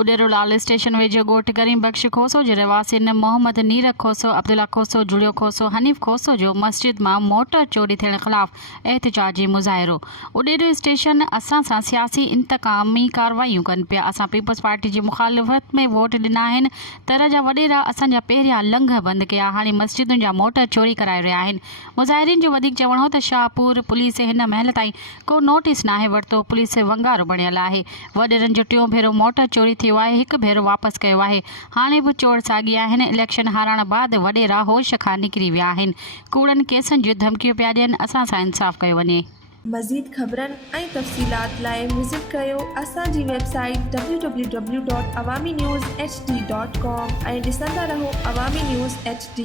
उडेरोलाल स्टेशन वेझो ॻोठ करीम बख्श खोसो जे रवासियुनि मोहम्मद नीरक खोसो, अब्दुल्ला खोसो, जुड़ियो खोसो, हनीफ़ खोसो जो मस्जिद मां मोटर चोरी थियण ख़िलाफ़ एहतिजाजी मुज़ाहिरो। उडेरो स्टेशन असां सां सियासी इंतकामी कार्रवाइयूं कनि पिया। असां पीपल्स पार्टी जी मुखालिफ़त में वोट ॾिना आहिनि। तरह जा वॾेरा असांजा पहिरियां लंघ बंदि कया, हाणे मस्जिदुनि जा मोटर चोरी कराए रहिया आहिनि। मुज़ाहिरीन जो वधीक चवणो त शाहपुर पुलिस हिन महिल ताईं को नोटिस नाहे वरितो। पुलिस वंगारो बणियल आहे। वॾेरनि जो टियों भेरो मोटर चोरी थियो आहे, हिकु भेरो वापसि कयो आहे। हाणे बि चोर साॻी आहिनि। इलेक्शन हारण बाद वॾेरा होश खां निकिरी विया आहिनि। कूड़नि केसनि जूं धमकियूं पिया ॾियनि। असां सां इंसाफ़ कयो वञे। मज़ीद ख़बरनि ऐं तफ़सीलात लाइ विज़िट कयो असांजी वेबसाइट www.awamiNewsHD.com ऐं ॾिसंदा रहो अवामी न्यूज़ HD।